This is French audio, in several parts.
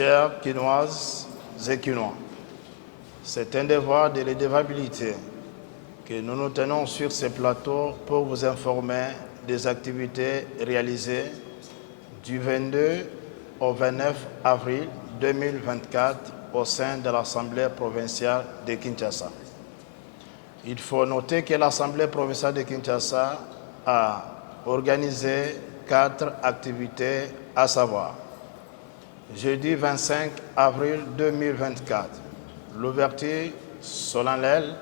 Chères Quinoises et Quinois, c'est un devoir de redevabilité que nous nous tenons sur ce plateau pour vous informer des activités réalisées du 22 au 29 avril 2024 au sein de l'Assemblée provinciale de Kinshasa. Il faut noter que l'Assemblée provinciale de Kinshasa a organisé 4 activités, à savoir jeudi 25 avril 2024, l'ouverture solennelle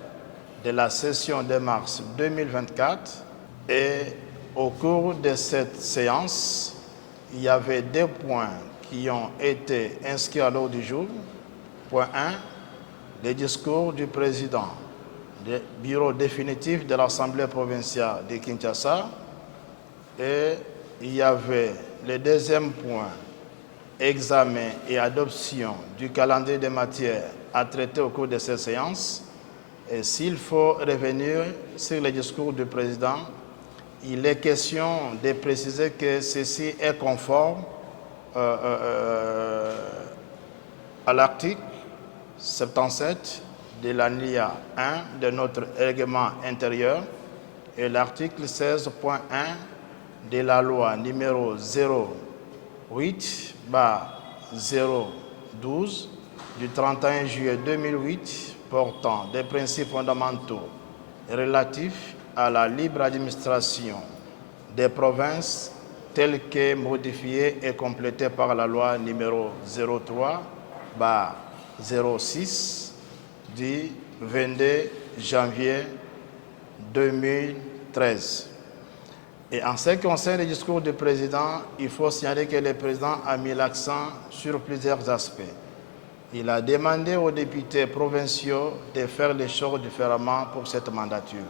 de la session de mars 2024 et au cours de cette séance, il y avait 2 points qui ont été inscrits à l'ordre du jour. Point 1, le discours du président du bureau définitif de l'Assemblée provinciale de Kinshasa, et il y avait le deuxième point, examen et adoption du calendrier des matières à traiter au cours de cette séance. Et s'il faut revenir sur le discours du président, il est question de préciser que ceci est conforme à l'article 77 de l'alinéa 1 de notre règlement intérieur et l'article 16.1 de la loi numéro 08/012 du 31 juillet 2008 portant des principes fondamentaux relatifs à la libre administration des provinces telles que modifiées et complétées par la loi numéro 03/06 du 22 janvier 2013. Et en ce qui concerne le discours du président, il faut signaler que le président a mis l'accent sur plusieurs aspects. Il a demandé aux députés provinciaux de faire les choses différemment pour cette mandature,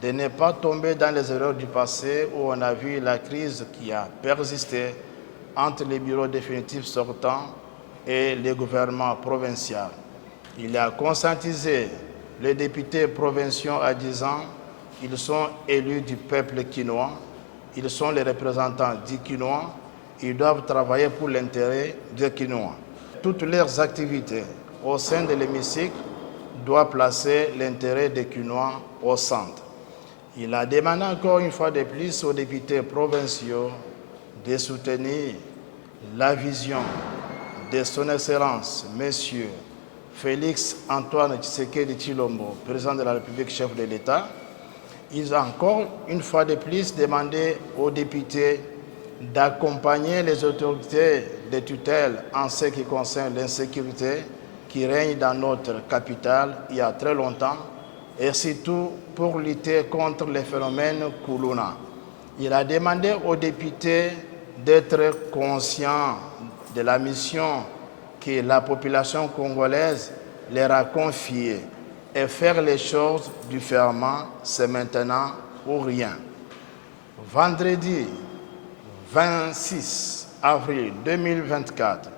de ne pas tomber dans les erreurs du passé où on a vu la crise qui a persisté entre les bureaux définitifs sortants et le gouvernement provincial. Il a conscientisé les députés provinciaux en disant qu'ils sont élus du peuple quinois, ils sont les représentants du quinois, ils doivent travailler pour l'intérêt des quinois. Toutes leurs activités au sein de l'hémicycle doivent placer l'intérêt des quinois au centre. Il a demandé encore une fois de plus aux députés provinciaux de soutenir la vision de son Excellence, Monsieur Félix Antoine Tshisekedi Tshilombo, président de la République, chef de l'État. Ils ont encore une fois de plus demandé aux députés d'accompagner les autorités de tutelle en ce qui concerne l'insécurité qui règne dans notre capitale il y a très longtemps, et surtout pour lutter contre les phénomènes Kuluna. Il a demandé aux députés d'être conscients de la mission que la population congolaise leur a confiée et faire les choses différemment, c'est maintenant ou rien. Vendredi 26 avril 2024,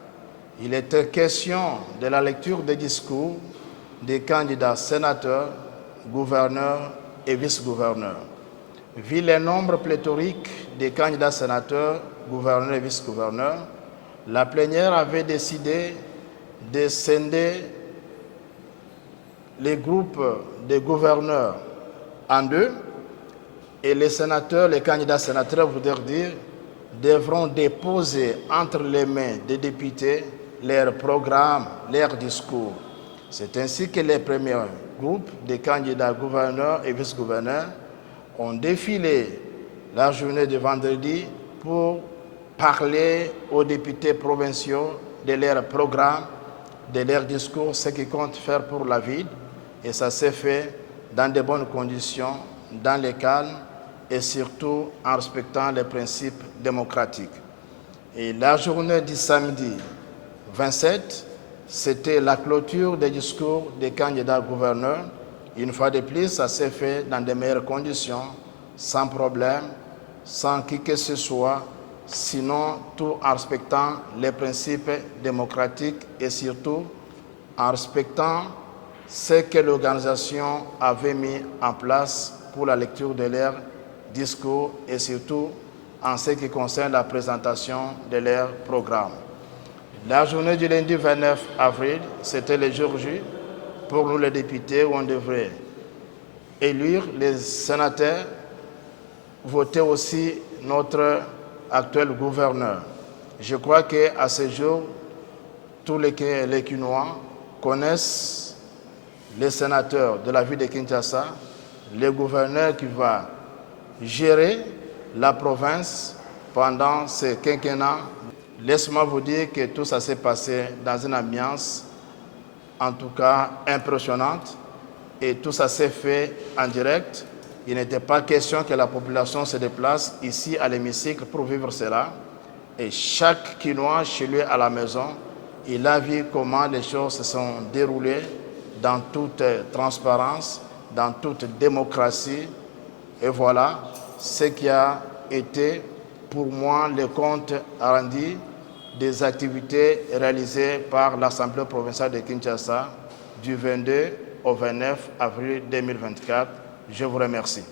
il était question de la lecture des discours des candidats sénateurs, gouverneurs et vice-gouverneurs. Vu le nombre pléthorique des candidats sénateurs, gouverneurs et vice-gouverneurs, la plénière avait décidé de scinder les groupes de gouverneurs en 2 et les sénateurs, les candidats sénateurs, devront déposer entre les mains des députés leurs programmes, leurs discours. C'est ainsi que les premiers groupes de candidats gouverneurs et vice-gouverneurs ont défilé la journée de vendredi pour parler aux députés provinciaux de leurs programmes, de leurs discours, ce qu'ils comptent faire pour la ville. Et ça s'est fait dans de bonnes conditions, dans le calme et surtout en respectant les principes démocratiques. Et la journée du samedi 27, c'était la clôture des discours des candidats gouverneurs. Une fois de plus, ça s'est fait dans de meilleures conditions, sans problème, sans qui que ce soit, sinon tout en respectant les principes démocratiques et surtout en respectant ce que l'organisation avait mis en place pour la lecture de leurs discours et surtout en ce qui concerne la présentation de leurs programmes. La journée du lundi 29 avril, c'était le jour J pour nous les députés où on devrait élire les sénateurs, voter aussi notre actuel gouverneur. Je crois qu'à ce jour, tous les Quinois connaissent les sénateurs de la ville de Kinshasa, le gouverneur qui va gérer la province pendant ce quinquennat. Laisse-moi vous dire que tout ça s'est passé dans une ambiance, en tout cas impressionnante, et tout ça s'est fait en direct. Il n'était pas question que la population se déplace ici à l'hémicycle pour vivre cela. Et chaque Quinois chez lui à la maison, il a vu comment les choses se sont déroulées dans toute transparence, dans toute démocratie. Et voilà ce qui a été pour moi le compte rendu des activités réalisées par l'Assemblée provinciale de Kinshasa du 22 au 29 avril 2024. Je vous remercie.